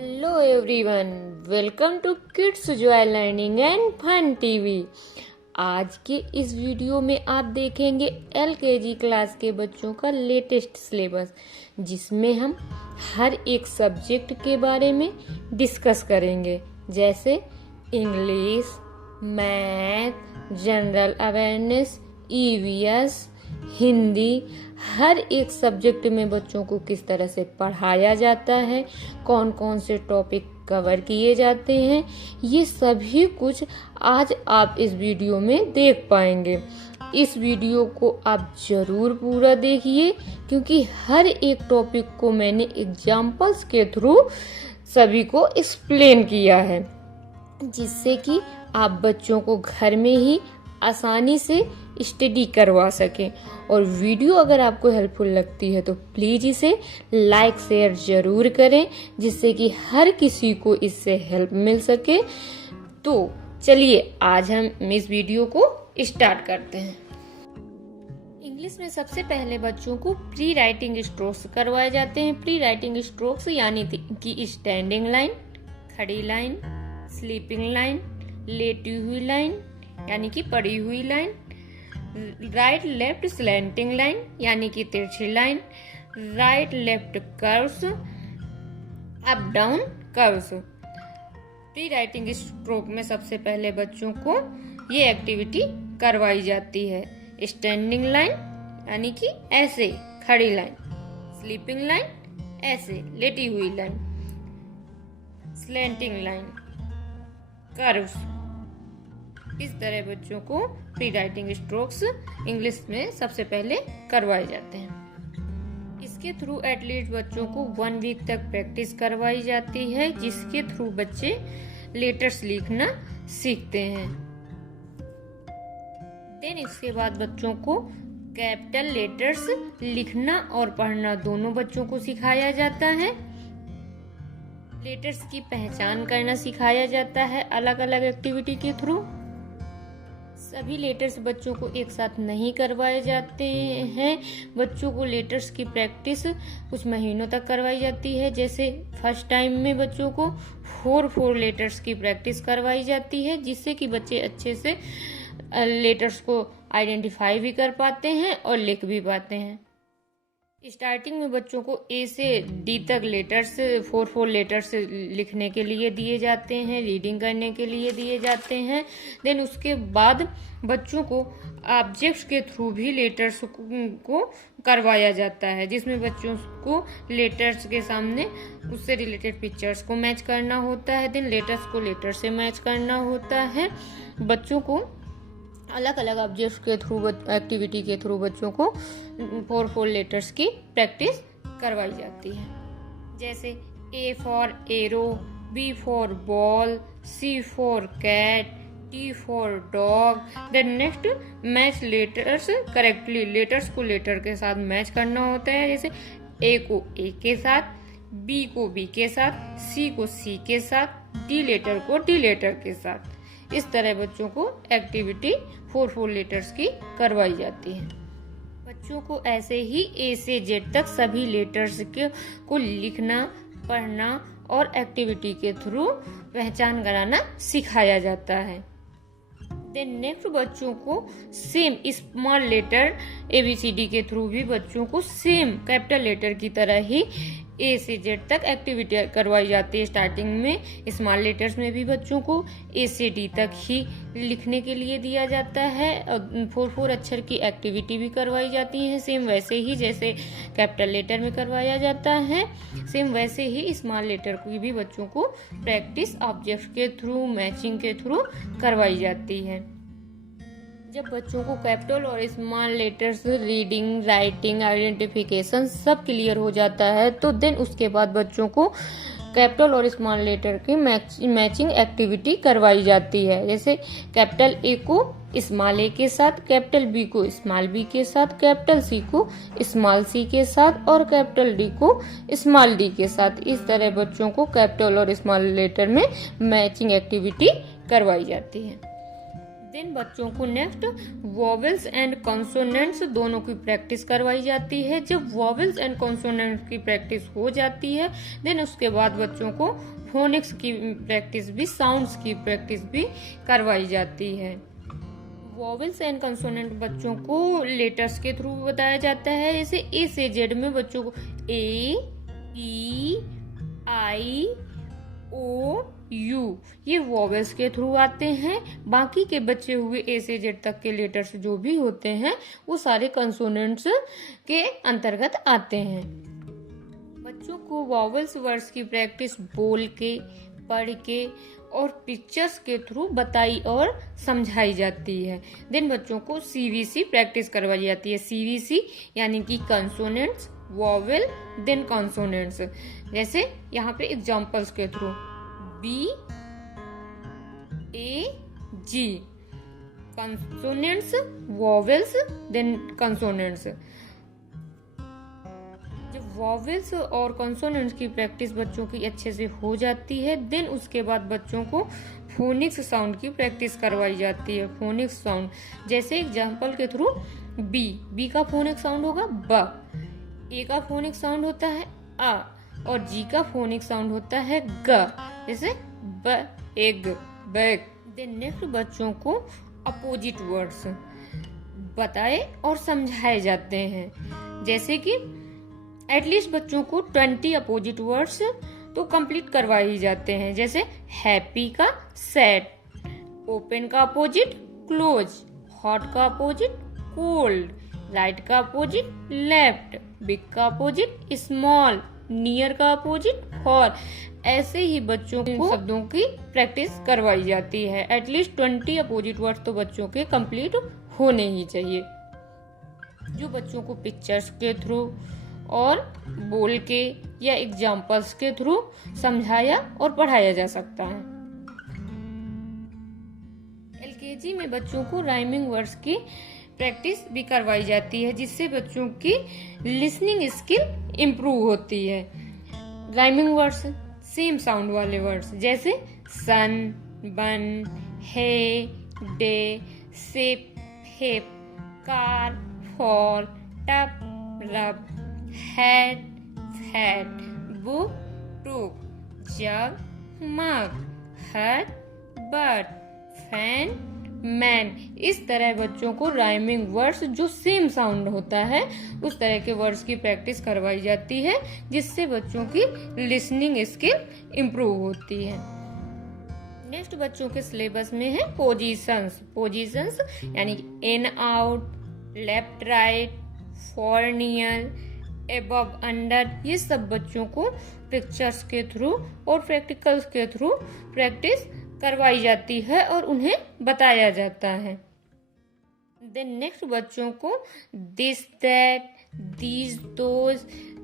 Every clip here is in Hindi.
Hello everyone, welcome to kids joy learning and fun TV. आज के इस वीडियो में आप देखेंगे एलकेजी क्लास के बच्चों का लेटेस्ट सिलेबस, जिसमें हम हर एक सब्जेक्ट के बारे में डिस्कस करेंगे, जैसे English, math, general awareness, EVS, Hindi. हर एक सब्जेक्ट में बच्चों को किस तरह से पढ़ाया जाता है, कौन कौन से टॉपिक कवर किए जाते हैं, ये सभी कुछ आज आप इस वीडियो में देख पाएंगे। इस वीडियो को आप जरूर पूरा देखिए, क्योंकि हर एक टॉपिक को मैंने एग्जाम्पल्स के थ्रू सभी को एक्सप्लेन किया है, जिससे कि आप बच्चों को घर में ही आसानी से स्टडी करवा सकें। और वीडियो अगर आपको हेल्पफुल लगती है तो प्लीज इसे लाइक शेयर जरूर करें, जिससे कि हर किसी को इससे हेल्प मिल सके। तो चलिए आज हम इस वीडियो को स्टार्ट करते हैं। इंग्लिश में सबसे पहले बच्चों को प्री राइटिंग स्ट्रोक्स करवाए जाते हैं। प्री राइटिंग स्ट्रोक्स यानी कि स्टैंडिंग लाइन, खड़ी लाइन, स्लीपिंग लाइन, लेटी हुई लाइन यानी कि पड़ी हुई line, right left slanting line यानी कि तिरछी line, right left curves, up down curves. Pre writing stroke में सबसे पहले बच्चों को ये एक्टिविटी करवाई जाती है। स्टैंडिंग लाइन यानी कि ऐसे खड़ी लाइन, स्लीपिंग लाइन ऐसे लेटी हुई लाइन, स्लैंटिंग लाइन, कर्व्स। इस तरह बच्चों को प्री राइटिंग स्ट्रोक्स इंग्लिश में सबसे पहले करवाए जाते हैं। इसके थ्रू एटलीस्ट बच्चों को 1 वीक तक प्रैक्टिस करवाई जाती है, जिसके थ्रू बच्चे लेटर्स लिखना सीखते हैं। देन इसके बाद बच्चों को कैपिटल लेटर्स लिखना और पढ़ना दोनों बच्चों को सिखाया जाता है। लेटर्स की पहचान करना सिखाया जाता है अलग अलग एक्टिविटी के थ्रू। सभी लेटर्स बच्चों को एक साथ नहीं करवाए जाते हैं। बच्चों को लेटर्स की प्रैक्टिस कुछ महीनों तक करवाई जाती है। जैसे फर्स्ट टाइम में बच्चों को 4 लेटर्स की प्रैक्टिस करवाई जाती है, जिससे कि बच्चे अच्छे से लेटर्स को आइडेंटिफाई भी कर पाते हैं और लिख भी पाते हैं। स्टार्टिंग में बच्चों को ए से डी तक लेटर्स 4 लेटर्स लिखने के लिए दिए जाते हैं, रीडिंग करने के लिए दिए जाते हैं। देन उसके बाद बच्चों को ऑब्जेक्ट्स के थ्रू भी लेटर्स को करवाया जाता है, जिसमें बच्चों को लेटर्स के सामने उससे रिलेटेड पिक्चर्स को मैच करना होता है। देन लेटर्स को लेटर से मैच करना होता है। बच्चों को अलग अलग ऑब्जेक्ट्स के थ्रू एक्टिविटी के थ्रू बच्चों को 4 लेटर्स की प्रैक्टिस करवाई जाती है। जैसे A for arrow, B for ball, C for cat, T for dog. Then next match letters correctly. Letters को लेटर के साथ मैच करना होता है। जैसे ए को ए के साथ, बी को बी के साथ, सी को सी के साथ, डी लेटर को डी लेटर के साथ। इस तरह बच्चों को एक्टिविटी 4 लेटर्स की करवाई जाती है। बच्चों को ऐसे ही ए से जेड तक सभी लेटर्स को लिखना, पढ़ना और एक्टिविटी के थ्रू पहचान कराना सिखाया जाता है। देन नेक्स्ट बच्चों को सेम स्मॉल लेटर ABCD के थ्रू भी बच्चों को सेम कैपिटल लेटर की तरह ही ए से जेड तक एक्टिविटी करवाई जाती है। स्टार्टिंग में स्मॉल लेटर्स में भी बच्चों को ए से डी तक ही लिखने के लिए दिया जाता है और 4 अक्षर की एक्टिविटी भी करवाई जाती है। सेम वैसे ही जैसे कैपिटल लेटर में करवाया जाता है, सेम वैसे ही स्मॉल लेटर की भी बच्चों को प्रैक्टिस ऑब्जेक्ट्स के थ्रू, मैचिंग के थ्रू करवाई जाती है। जब बच्चों को कैपिटल और small letters reading, writing, identification सब क्लियर हो जाता है, तो देन उसके बाद बच्चों को कैपिटल और स्मॉल लेटर की मैचिंग एक्टिविटी करवाई जाती है। जैसे कैपिटल ए को स्मॉल ए के साथ, कैपिटल बी को स्मॉल बी के साथ, कैपिटल सी को स्मॉल सी के साथ और कैपिटल डी को स्मॉल डी के साथ। इस तरह बच्चों को कैपिटल और स्मॉल लेटर में मैचिंग एक्टिविटी करवाई जाती है। देन बच्चों को नेक्स्ट वॉवेल्स एंड कॉन्सोनेंट्स दोनों की प्रैक्टिस करवाई जाती है। जब वॉवेल्स एंड कॉन्सोनेंट्स की प्रैक्टिस हो जाती है देन उसके बाद बच्चों को फोनिक्स की प्रैक्टिस भी, साउंड्स की प्रैक्टिस भी करवाई जाती है। वॉवेल्स एंड कंसोनेंट बच्चों को लेटर्स के थ्रू बताया जाता है। जैसे ए से जेड में बच्चों को ए, ई, आई, ओ, यू ये वॉवेल्स के थ्रू आते हैं। बाकी के बचे हुए ए से जेड तक के लेटर्स जो भी होते हैं वो सारे कंसोनेंट्स के अंतर्गत आते हैं। बच्चों को वॉवेल्स वर्ड्स की प्रैक्टिस बोल के, पढ़ के और पिक्चर्स के थ्रू बताई और समझाई जाती है। देन बच्चों को सीवीसी प्रैक्टिस करवाई जाती है। सीवीसी यानी कि कंसोनेंट्स, वॉवेल, देन कॉन्सोनेंट्स। जैसे यहाँ पे एग्जांपल्स के थ्रू बी, ए, जी, कंसोनेंट्स, वॉवेल्स, देन कंसोनेंट्स। जब वॉवेल्स और कंसोनेंट्स की प्रैक्टिस बच्चों की अच्छे से हो जाती है देन उसके बाद बच्चों को फोनिक्स साउंड की प्रैक्टिस करवाई जाती है। फोनिक्स साउंड जैसे एग्जांपल के थ्रू बी का फोनिक्स साउंड होगा ब, ए का फोनिक्स साउंड होता है आ और जी का फोनिक्स साउंड होता है ग। जैसे ब, एग, बैग। देन नेक्स्ट बच्चों को अपोजिट वर्ड्स बताए और समझाए जाते हैं। जैसे कि एटलीस्ट बच्चों को 20 अपोजिट वर्ड्स तो कंप्लीट करवाए ही जाते हैं। जैसे हैप्पी का सैड, ओपन का अपोजिट क्लोज, हॉट का अपोजिट कोल्ड, राइट का अपोजिट लेफ्ट, बिग का अपोजिट स्मॉल, नियर का अपोजिट फॉर। ऐसे ही बच्चों को शब्दों की प्रैक्टिस करवाई जाती है। एटलीस्ट 20 अपोजिट वर्ड्स तो बच्चों के कंप्लीट होने ही चाहिए, जो बच्चों को पिक्चर्स के थ्रू और बोल के या एग्जाम्पल्स के थ्रू समझाया और पढ़ाया जा सकता है। एलकेजी में बच्चों को राइमिंग वर्ड्स की प्रैक्टिस भी करवाई जाती है जिससे बच्चों की लिसनिंग स्किल इम्प्रूव होती है। राइमिंग वर्ड्स सेम साउंड वाले वर्ड्स जैसे sun, bun, hay, day, sip, hip, car, fall, tub, rub, head, fat, book, टूक, जग, मग, हट, बट, फैन, मैन। इस तरह बच्चों को राइमिंग वर्ड्स जो सेम साउंड होता है उस तरह के वर्ड्स की प्रैक्टिस करवाई जाती है जिससे बच्चों की लिसनिंग स्किल इम्प्रूव होती है। नेक्स्ट बच्चों के सिलेबस में है पोजीशंस। पोजीशंस यानी in out, left right, for near, above under. ये सब बच्चों को पिक्चर्स के थ्रू और प्रैक्टिकल्स के थ्रू प्रैक्टिस करवाई जाती है और उन्हें बताया जाता है। देन नेक्स्ट बच्चों को दिस, दैट, दीज, दोज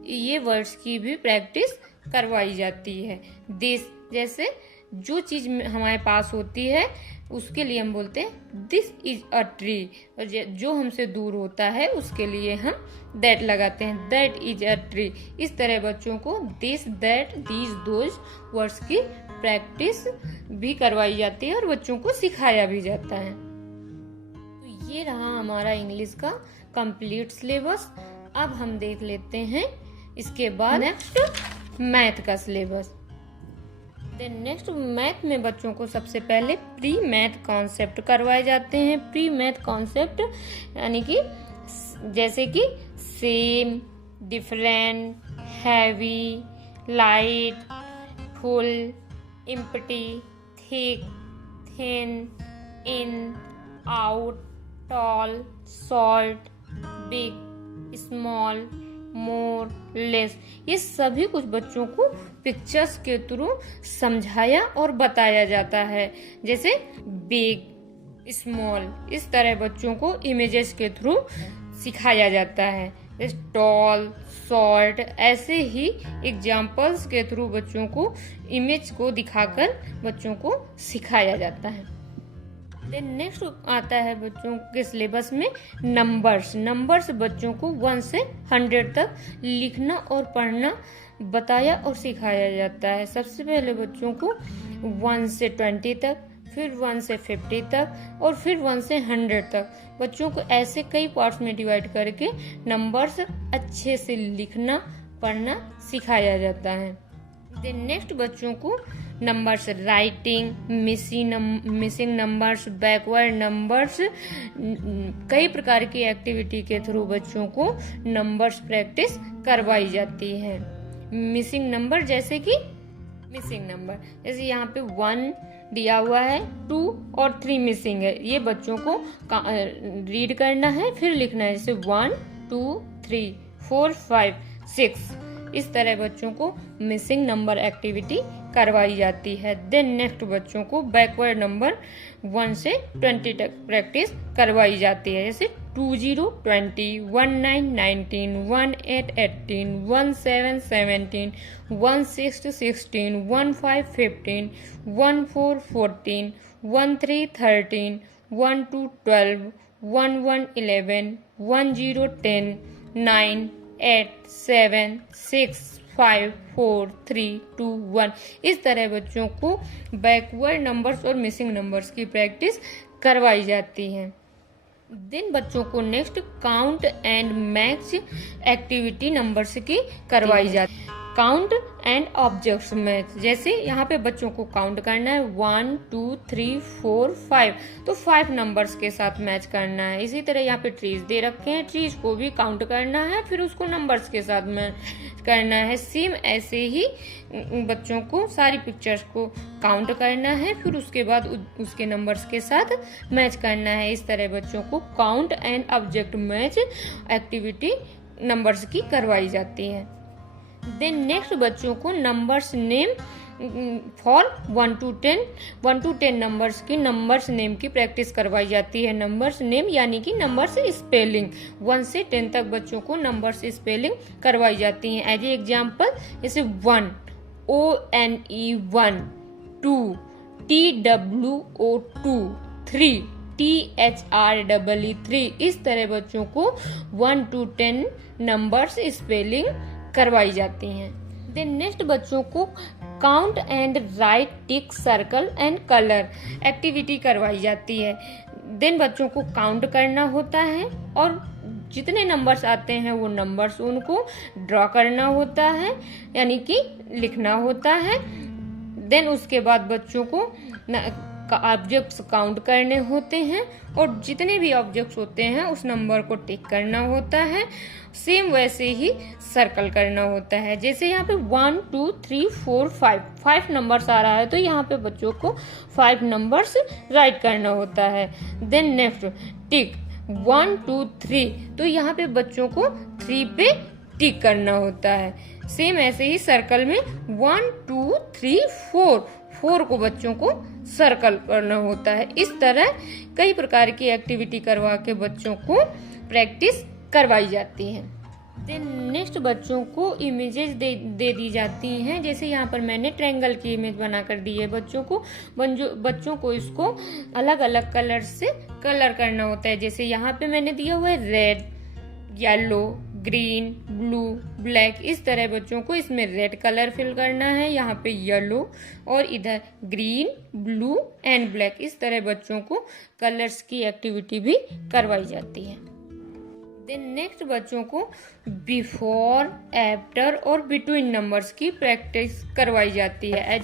ये वर्ड्स की भी प्रैक्टिस करवाई जाती है। दिस जैसे जो चीज हमारे पास होती है उसके लिए हम बोलते हैं दिस इज अ ट्री, और जो हमसे दूर होता है उसके लिए हम दैट लगाते हैं, दैट इज अ ट्री। इस तरह बच्चों को this, that, these, those words की प्रैक्टिस भी करवाई जाती है और बच्चों को सिखाया भी जाता है। तो ये रहा हमारा इंग्लिश का कंप्लीट सिलेबस। अब हम देख लेते हैं इसके बाद नेक्स्ट मैथ का सिलेबस। देन नेक्स्ट मैथ में बच्चों को सबसे पहले प्री मैथ कॉन्सेप्ट करवाए जाते हैं। प्री मैथ कॉन्सेप्ट यानी कि जैसे कि same, different, heavy, light, full, empty, thick, thin, in, out, tall, short, big, small, more, less. ये सभी कुछ बच्चों को पिक्चर्स के थ्रू समझाया और बताया जाता है। जैसे बिग, स्मॉल, इस तरह बच्चों को इमेजेस के थ्रू सिखाया जाता है। जैसे टॉल, शॉर्ट, ऐसे ही एग्जाम्पल्स के थ्रू बच्चों को इमेज को दिखाकर बच्चों को सिखाया जाता है। देन नेक्स्ट आता है बच्चों के सिलेबस में नंबर्स। नंबर्स बच्चों को 1 से 100 तक लिखना और पढ़ना बताया और सिखाया जाता है। सबसे पहले बच्चों को 1 से 20 तक, फिर 1 से 50 तक और फिर 1 से 100 तक। बच्चों को ऐसे कई पार्ट्स में डिवाइड करके नंबर्स अच्छे से लिखना पढ़ना सिखाया जाता है। देन नेक्स्ट बच्चों को numbers writing, missing numbers, backward numbers, कई प्रकार की एक्टिविटी के थ्रू बच्चों को नंबर्स प्रैक्टिस करवाई जाती है। मिसिंग नंबर जैसे कि जैसे यहाँ पे 1 दिया हुआ है, 2 और 3 मिसिंग है, ये बच्चों को रीड करना है फिर लिखना है। जैसे 1 2 3 4 5 6, इस तरह बच्चों को मिसिंग नंबर एक्टिविटी करवाई जाती है। देन नेक्स्ट बच्चों को बैकवर्ड नंबर 1 से 20 तक प्रैक्टिस करवाई जाती है। जैसे 20 20, 19 19, 18 18, 17 17, 16 16, 15 15, 14 14, 13 13, 12 12, 11 11, 10 10, 9 8 7 6 5 4 3 2 1, इस तरह बच्चों को बैकवर्ड नंबर्स और मिसिंग नंबर्स की प्रैक्टिस करवाई जाती है। देन बच्चों को next count and match activity numbers की करवाई जाती है। काउंट एंड ऑब्जेक्ट्स मैच, जैसे यहाँ पे बच्चों को काउंट करना है 1 2 3 4 5, तो 5 नंबर्स के साथ मैच करना है। इसी तरह यहाँ पे ट्रीज दे रखे हैं, ट्रीज को भी काउंट करना है फिर उसको नंबर्स के साथ मैच करना है। सेम ऐसे ही बच्चों को सारी पिक्चर्स को काउंट करना है फिर उसके बाद उसके नंबर्स के साथ मैच करना है। इस तरह बच्चों को count and object match activity numbers की करवाई जाती है। देन नेक्स्ट बच्चों को numbers name for 1 to 10 numbers की नंबर्स नेम की प्रैक्टिस करवाई जाती है। नंबर्स नेम यानी कि नंबर्स स्पेलिंग, 1 से 10 तक बच्चों को नंबर्स स्पेलिंग करवाई जाती है। एज ए एग्जाम्पल जैसे 1 ONE 1, 2 TWO 2, 3 THREE 3, इस तरह बच्चों को 1 to 10 नंबर्स स्पेलिंग करवाई जाती हैं। देन नेक्स्ट बच्चों को count and right tick circle and colour activity करवाई जाती है। देन बच्चों को काउंट करना होता है और जितने नंबर्स आते हैं वो नंबर्स उनको ड्रॉ करना होता है यानी कि लिखना होता है। देन उसके बाद बच्चों को ऑब्जेक्ट्स काउंट करने होते हैं और जितने भी ऑब्जेक्ट्स होते हैं उस नंबर को टिक करना होता है। सेम वैसे ही सर्कल करना होता है। जैसे यहाँ पे 1 2 3 4 5 नंबर्स आ रहा है तो यहाँ पे बच्चों को 5 नंबर्स राइट करना होता है। देन नेक्स्ट टिक 1 2 3, तो यहाँ पे बच्चों को 3 पे टिक करना होता है। सेम ऐसे ही सर्कल में 1 2 3 4 को बच्चों को सर्कल करना होता है। इस तरह कई प्रकार की एक्टिविटी करवा के बच्चों को प्रैक्टिस करवाई जाती है। देन नेक्स्ट बच्चों को इमेजेस दे दी जाती हैं। जैसे यहाँ पर मैंने ट्रायंगल की इमेज बना कर दी है बच्चों को इसको अलग अलग कलर से कलर करना होता है। जैसे यहाँ पे मैंने दिया हुआ है red, yellow, green, blue, black, इस तरह बच्चों को इसमें रेड कलर फिल करना है, यहाँ पे येलो और इधर ग्रीन, ब्लू एंड ब्लैक। इस तरह बच्चों को कलर्स की एक्टिविटी भी करवाई जाती है। देन नेक्स्ट बच्चों को बिफोर, आफ्टर और बिटवीन नंबर्स की प्रैक्टिस करवाई जाती है।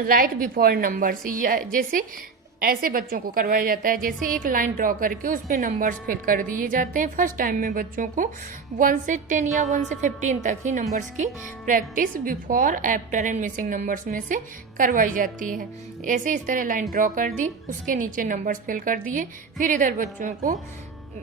राइट बिफोर नंबर्स, जैसे ऐसे बच्चों को करवाया जाता है जैसे एक लाइन ड्रॉ करके उस पे नंबर्स फिल कर दिए जाते हैं। फर्स्ट टाइम में बच्चों को 1 से 10 या 1 से 15 तक ही नंबर्स की practice before, after and missing numbers में से करवाई जाती है। ऐसे इस तरह लाइन ड्रॉ कर दी, उसके नीचे नंबर्स फिल कर दिए, फिर इधर बच्चों को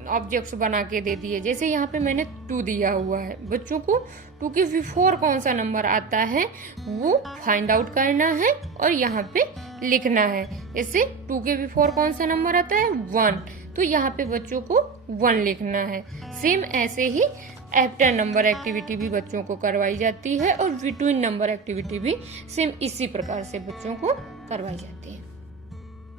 ऑब्जेक्ट्स बना के दे दिए। जैसे यहाँ पे मैंने 2 दिया हुआ है, बच्चों को 2 के बिफोर कौन सा नंबर आता है वो फाइंड आउट करना है और यहाँ पे लिखना है। इससे 2 के बिफोर कौन सा नंबर आता है 1, तो यहाँ पे बच्चों को 1 लिखना है। सेम ऐसे ही आफ्टर नंबर एक्टिविटी भी बच्चों को करवाई जाती है और बिटवीन नंबर एक्टिविटी भी सेम इसी प्रकार से बच्चों को करवाई जाती है।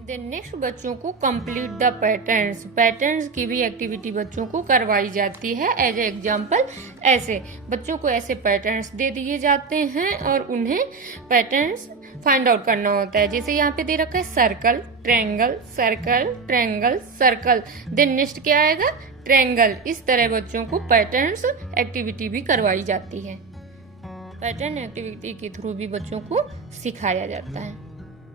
देन नेक्स्ट बच्चों को कंप्लीट द पैटर्न्स। पैटर्न्स की भी एक्टिविटी बच्चों को करवाई जाती है। एज ए एग्जाम्पल, ऐसे बच्चों को ऐसे पैटर्न्स दे दिए जाते हैं और उन्हें पैटर्न्स फाइंड आउट करना होता है। जैसे यहाँ पे दे रखा है circle, triangle, circle, triangle, circle. Then next क्या आएगा? ट्रायंगल। इस तरह बच्चों को पैटर्न्स एक्टिविटी भी करवाई जाती है। पैटर्न एक्टिविटी के थ्रू भी बच्चों को सिखाया जाता है।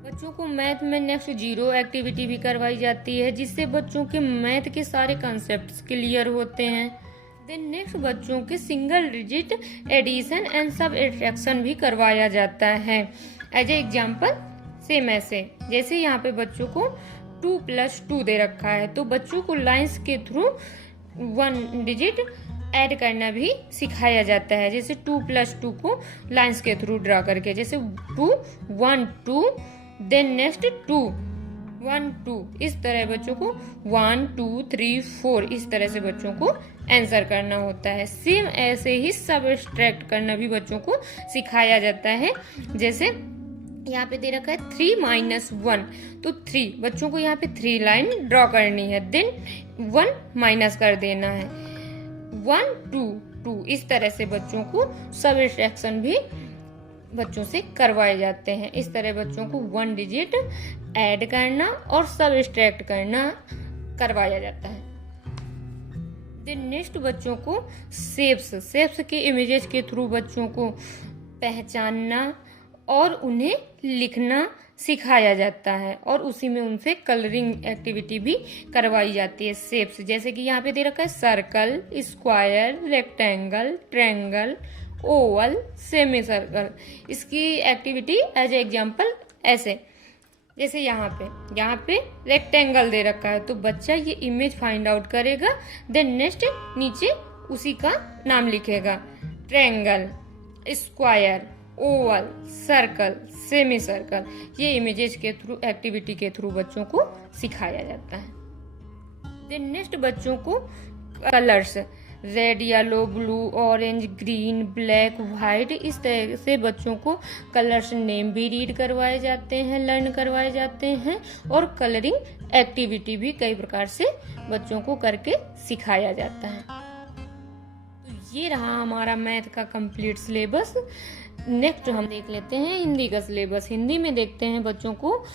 बच्चों को मैथ में नेक्स्ट जीरो एक्टिविटी भी करवाई जाती है, जिससे बच्चों के मैथ के सारे कॉन्सेप्ट्स क्लियर होते हैं। देन नेक्स्ट बच्चों के सिंगल डिजिट एडिशन एंड सब एट्रैक्शन भी करवाया जाता है। एज ए एग्जाम्पल, सेम ऐसे जैसे यहाँ पे बच्चों को 2+2 दे रखा है, तो बच्चों को लाइंस के थ्रू 1 डिजिट ऐड करना भी सिखाया जाता है। जैसे 2+2 को लाइंस के थ्रू ड्रा करके, जैसे 2 1 2 देन नेक्स्ट 2 1 2। इस तरह बच्चों को 1 2 3 4 इस तरह से बच्चों को आंसर करना होता है। सेम ऐसे ही सब एक्सट्रैक्ट करना भी बच्चों को सिखाया जाता है। जैसे यहाँ पे दे रखा है 3 - 1, तो 3 बच्चों को यहाँ पे 3 लाइन ड्रॉ करनी है। देन 1 माइनस कर देना है। 1 2 2 इस तरह से बच्चों को सब एक्सट्रैक्शन भी बच्चों से करवाए जाते हैं। इस तरह बच्चों को 1 डिजिट ऐड करना और सब एक्सट्रैक्ट करना करवाया जाता है। देन नेक्स्ट बच्चों को शेप्स के इमेजेस के थ्रू बच्चों को पहचानना और उन्हें लिखना सिखाया जाता है, और उसी में उनसे कलरिंग एक्टिविटी भी करवाई जाती है। शेप्स जैसे कि यहाँ पे दे रखा है circle, square, rectangle, triangle, Oval, semi circle. इसकी एक्टिविटी एज ए एग्जाम्पल ऐसे, जैसे यहाँ पे रेक्टेंगल दे रखा है, तो बच्चा ये इमेज फाइंड आउट करेगा। देन नेक्स्ट नीचे उसी का नाम लिखेगा। Triangle, square, Oval, circle, semi circle, ये इमेजेस के थ्रू एक्टिविटी के थ्रू बच्चों को सिखाया जाता है। देन नेक्स्ट बच्चों को colours, red, yellow, blue, orange, green, black, white, इस तरह से बच्चों को कलर्स नेम भी रीड करवाए जाते हैं, लर्न करवाए जाते हैं, और कलरिंग एक्टिविटी भी कई प्रकार से बच्चों को करके सिखाया जाता है। तो ये रहा हमारा मैथ का कंप्लीट सिलेबस। नेक्स्ट हम देख लेते हैं हिंदी का सिलेबस। हिंदी में देखते हैं बच्चों को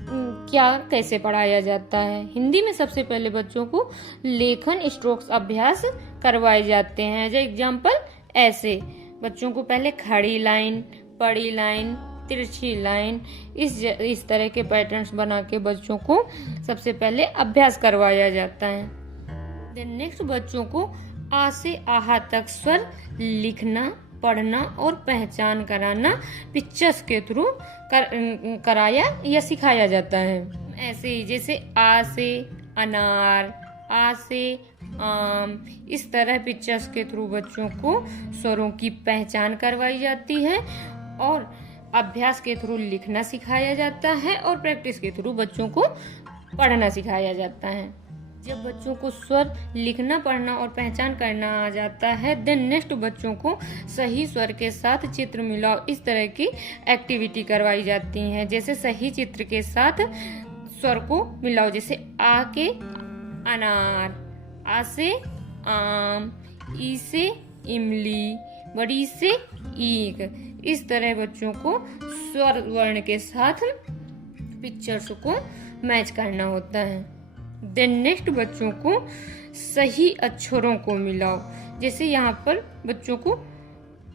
क्या कैसे पढ़ाया जाता है। हिंदी में सबसे पहले बच्चों को लेखन स्ट्रोक्स अभ्यास करवाए जाते हैं। एज एग्जाम्पल, ऐसे बच्चों को पहले खड़ी लाइन, पड़ी लाइन, तिरछी लाइन, इस तरह के पैटर्न्स बना के बच्चों को सबसे पहले अभ्यास करवाया जाता है। देन नेक्स्ट बच्चों को आ से आहा तक स्वर लिखना, पढ़ना और पहचान कराना पिक्चर्स के थ्रू कराया या सिखाया जाता है। ऐसे ही जैसे आ से अनार, आ से आम, इस तरह पिक्चर्स के थ्रू बच्चों को स्वरों की पहचान करवाई जाती है, और अभ्यास के थ्रू लिखना सिखाया जाता है, और प्रैक्टिस के थ्रू बच्चों को पढ़ना सिखाया जाता है। जब बच्चों को स्वर लिखना, पढ़ना और पहचान करना आ जाता है, देन नेक्स्ट बच्चों को सही स्वर के साथ चित्र मिलाओ, इस तरह की एक्टिविटी करवाई जाती है। जैसे सही चित्र के साथ स्वर को मिलाओ, जैसे आ के अनार, आ से आम, ई से इमली, बड़ी से ईख। इस तरह बच्चों को स्वर वर्ण के साथ पिक्चर्स को मैच करना होता है। देन नेक्स्ट बच्चों को सही अक्षरों को मिलाओ। जैसे यहाँ पर बच्चों को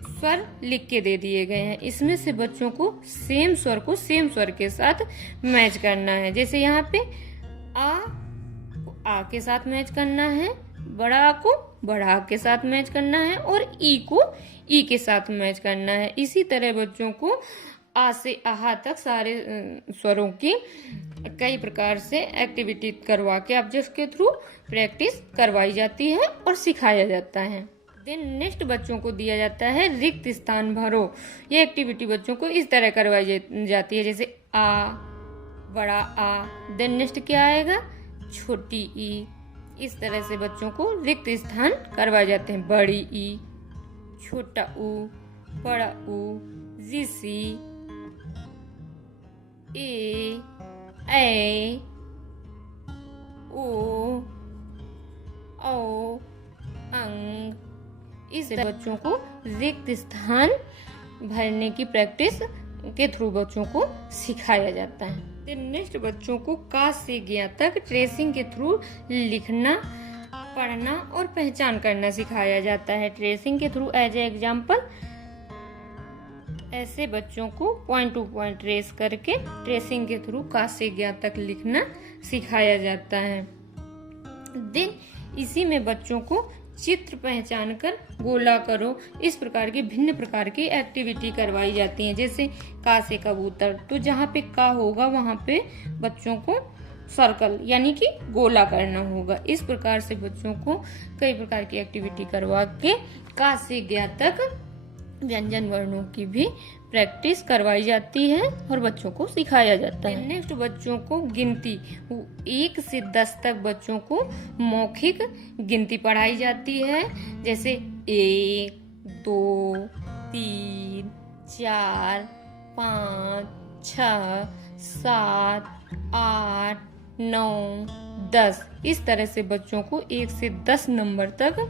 स्वर लिख के दे दिए गए हैं, इसमें से बच्चों को सेम स्वर को सेम स्वर के साथ मैच करना है। जैसे यहाँ पे आ के साथ मैच करना है, बड़ा आ को बड़ा आ के साथ मैच करना है, और ई को ई के साथ मैच करना है। इसी तरह बच्चों को आ से आहा तक सारे स्वरों की कई प्रकार से एक्टिविटी करवा के ऑब्जेक्ट्स के थ्रू प्रैक्टिस करवाई जाती है और सिखाया जाता है। देन नेक्स्ट बच्चों को दिया जाता है रिक्त स्थान भरो। ये एक्टिविटी बच्चों को इस तरह करवाई जाती है, जैसे आ, बड़ा आ, देन नेक्स्ट क्या आएगा, छोटी ई। इस तरह से बच्चों को रिक्त स्थान करवाए जाते हैं। बड़ी ई, छोटा ऊ, बड़ा ऊ, ऋषि, ए, ए, ओ, औ, अंग। इस बच्चों को रिक्त स्थान भरने की प्रैक्टिस के थ्रू बच्चों को सिखाया जाता है। नेक्स्ट बच्चों को का से ज्ञ तक ट्रेसिंग के थ्रू लिखना, पढ़ना और पहचान करना सिखाया जाता है। ट्रेसिंग के थ्रू एज ए एग्जाम्पल, ऐसे बच्चों को पॉइंट टू पॉइंट ट्रेस करके ट्रेसिंग के थ्रू का से ज्ञ तक लिखना सिखाया जाता है। देन इसी में बच्चों को चित्र पहचान कर गोला करो, इस प्रकार की भिन्न प्रकार की एक्टिविटी करवाई जाती है। जैसे का से कबूतर, तो जहाँ पे का होगा वहाँ पे बच्चों को सर्कल यानी कि गोला करना होगा। इस प्रकार से बच्चों को कई प्रकार की एक्टिविटी करवा के का से ज्ञ तक व्यंजन वर्णों की भी प्रैक्टिस करवाई जाती है और बच्चों को सिखाया जाता है। नेक्स्ट बच्चों को गिनती, 1 से 10 तक बच्चों को मौखिक गिनती पढ़ाई जाती है। जैसे 1, 2, 3, 4, 5, 6, 7, 8, 9, 10। इस तरह से बच्चों को 1 से 10 नंबर तक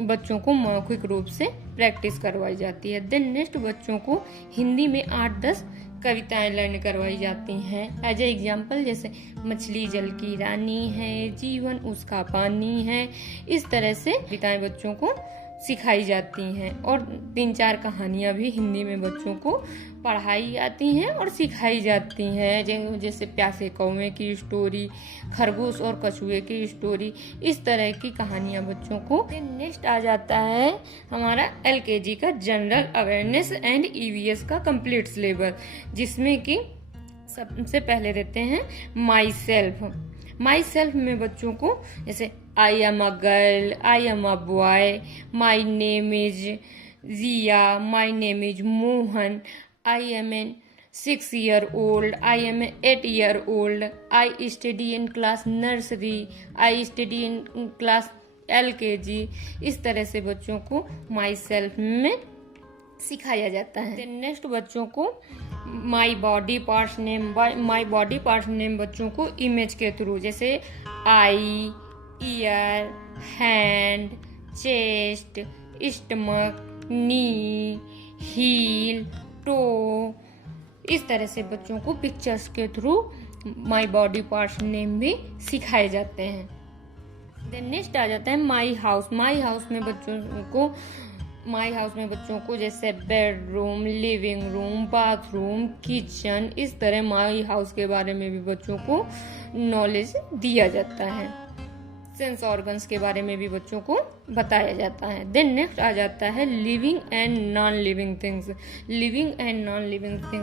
बच्चों को मौखिक रूप से प्रैक्टिस करवाई जाती है। देन नेक्स्ट बच्चों को हिंदी में 8-10 कविताएं लर्न करवाई जाती हैं। एज ए एग्जाम्पल, जैसे मछली जल की रानी है, जीवन उसका पानी है। इस तरह से कविताएं बच्चों को सिखाई जाती हैं और 3-4 कहानियां भी हिंदी में बच्चों को पढ़ाई जाती हैं और सिखाई जाती हैं। जैसे प्यासे कौवे की स्टोरी, खरगोश और कछुए की स्टोरी, इस तरह की कहानियां बच्चों को। नेक्स्ट आ जाता है हमारा LKG का जनरल अवेयरनेस एंड EVS का कंप्लीट सिलेबस, जिसमें कि सबसे पहले देते हैं माई सेल्फ में बच्चों को जैसे I am a girl, I am a boy, my name is Zia, my name is Mohan, I am a 6-year-old, I am an 8-year-old, I study in class nursery, I study in class LKG। इस तरह से बच्चों को माई सेल्फ में सिखाया जाता है। नेक्स्ट बच्चों को माई बॉडी पार्ट्स नेम बच्चों को इमेज के थ्रू, जैसे eye, ear, hand, chest, stomach, knee, heel, toe, इस तरह से बच्चों को पिक्चर्स के through my body parts name भी सिखाए जाते हैं। देन नेक्स्ट आ जाता है माई हाउस में बच्चों को जैसे bedroom, living room, bathroom, kitchen, इस तरह माई हाउस के बारे में भी बच्चों को नॉलेज दिया जाता है। सेंस ऑर्गन्स के बारे में भी बच्चों को बताया जाता है। देन नेक्स्ट आ जाता है living and non living things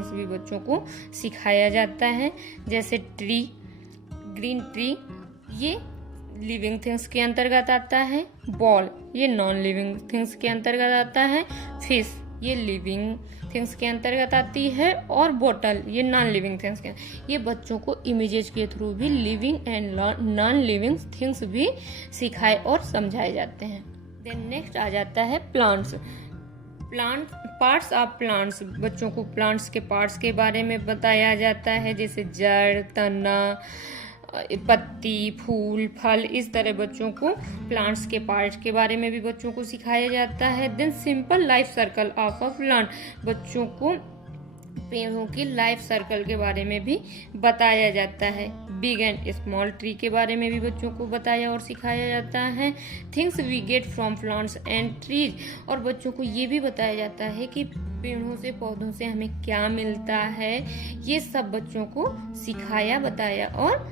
भी बच्चों को सिखाया जाता है। जैसे ग्रीन ट्री, ये लिविंग थिंग्स के अंतर्गत आता है। बॉल, ये नॉन लिविंग थिंग्स के अंतर्गत आता है। फिश, ये लिविंग थिंग्स के अंतर्गत आती है। और बोतल, ये नॉन लिविंग थिंग्स के। ये बच्चों को इमेजेस के थ्रू भी living and non living things भी सिखाए और समझाए जाते हैं। देन नेक्स्ट आ जाता है पार्ट्स ऑफ प्लांट्स, बच्चों को प्लांट्स के पार्ट्स के बारे में बताया जाता है। जैसे जड़, तना, पत्ती, फूल, फल, इस तरह बच्चों को प्लांट्स के पार्ट्स के बारे में भी बच्चों को सिखाया जाता है। Then simple life circle of a plant, बच्चों को पेड़ों की लाइफ सर्कल के बारे में भी बताया जाता है। बिग एंड स्मॉल ट्री के बारे में भी बच्चों को बताया और सिखाया जाता है। Things we get from plants and trees, और बच्चों को ये भी बताया जाता है कि पेड़ों से, पौधों से हमें क्या मिलता है। ये सब बच्चों को सिखाया, बताया और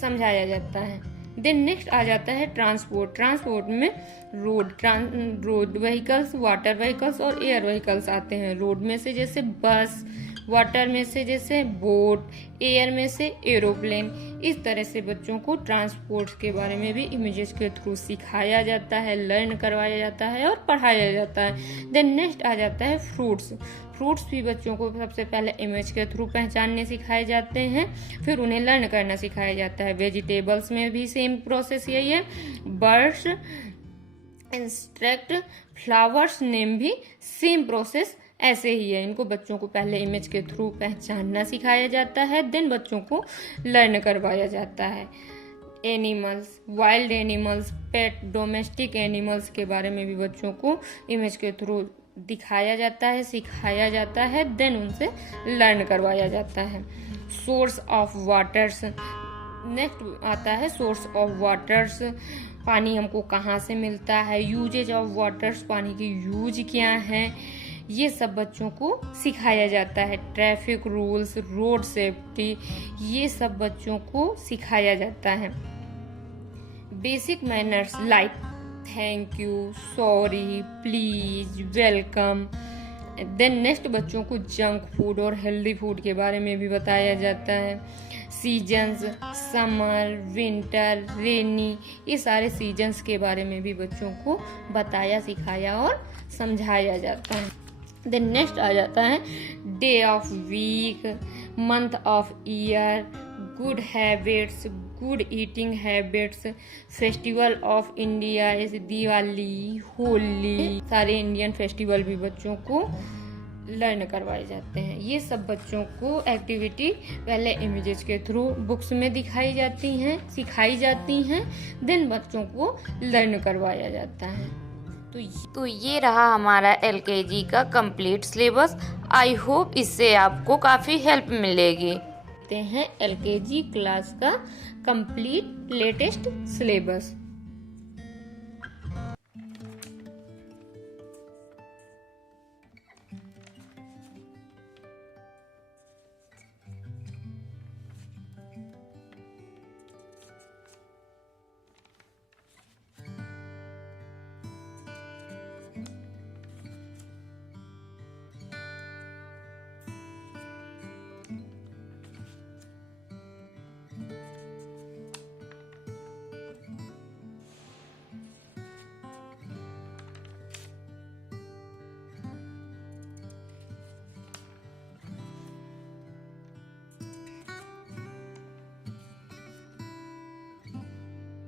समझाया जाता है। देन नेक्स्ट आ जाता है ट्रांसपोर्ट में रोड व्हीकल्स, वाटर व्हीकल्स और एयर व्हीकल्स आते हैं। रोड में से जैसे बस, वाटर में से जैसे बोट, एयर में से एरोप्लेन, इस तरह से बच्चों को ट्रांसपोर्ट के बारे में भी इमेजेस के थ्रू सिखाया जाता है, लर्न करवाया जाता है और पढ़ाया जाता है। देन नेक्स्ट आ जाता है फ्रूट्स भी बच्चों को सबसे पहले इमेज के थ्रू पहचानने सिखाए जाते हैं, फिर उन्हें लर्न करना सिखाया जाता है। वेजिटेबल्स में भी सेम प्रोसेस यही है। बर्ड्स, इंसेक्ट, फ्लावर्स नेम भी सेम प्रोसेस ऐसे ही है, इनको बच्चों को पहले इमेज के थ्रू पहचानना सिखाया जाता है, देन बच्चों को लर्न करवाया जाता है। एनिमल्स, वाइल्ड एनिमल्स, पेट, डोमेस्टिक एनिमल्स के बारे में भी बच्चों को इमेज के थ्रू दिखाया जाता है, सिखाया जाता है, देन उनसे लर्न करवाया जाता है। सोर्स ऑफ वाटर्स, नेक्स्ट आता है सोर्स ऑफ वाटर्स, पानी हमको कहाँ से मिलता है, यूजेज ऑफ वाटर्स, पानी की यूज क्या है, ये सब बच्चों को सिखाया जाता है। ट्रैफिक रूल्स, रोड सेफ्टी, ये सब बच्चों को सिखाया जाता है। Basic manners like thank you, sorry, please, welcome. Then next बच्चों को जंक फूड और हेल्दी फूड के बारे में भी बताया जाता है। सीजन्स, समर, विंटर, रेनी, ये सारे सीजन्स के बारे में भी बच्चों को बताया, सिखाया और समझाया जाता है। देन नेक्स्ट आ जाता है day of week, month of year, good habits, good eating habits, festival of India जैसे दिवाली, होली, सारे इंडियन फेस्टिवल भी बच्चों को लर्न करवाए जाते हैं। ये सब बच्चों को एक्टिविटी पहले इमेजेस के थ्रू बुक्स में दिखाई जाती हैं, सिखाई जाती हैं, देन बच्चों को लर्न करवाया जाता है। तो ये रहा हमारा LKG का कंप्लीट सिलेबस। आई होप इससे आपको काफ़ी हेल्प मिलेगी। हैं LKG क्लास का कंप्लीट लेटेस्ट सिलेबस।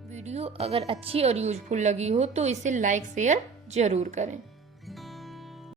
वीडियो अगर अच्छी और यूजफुल लगी हो तो इसे लाइक शेयर जरूर करें।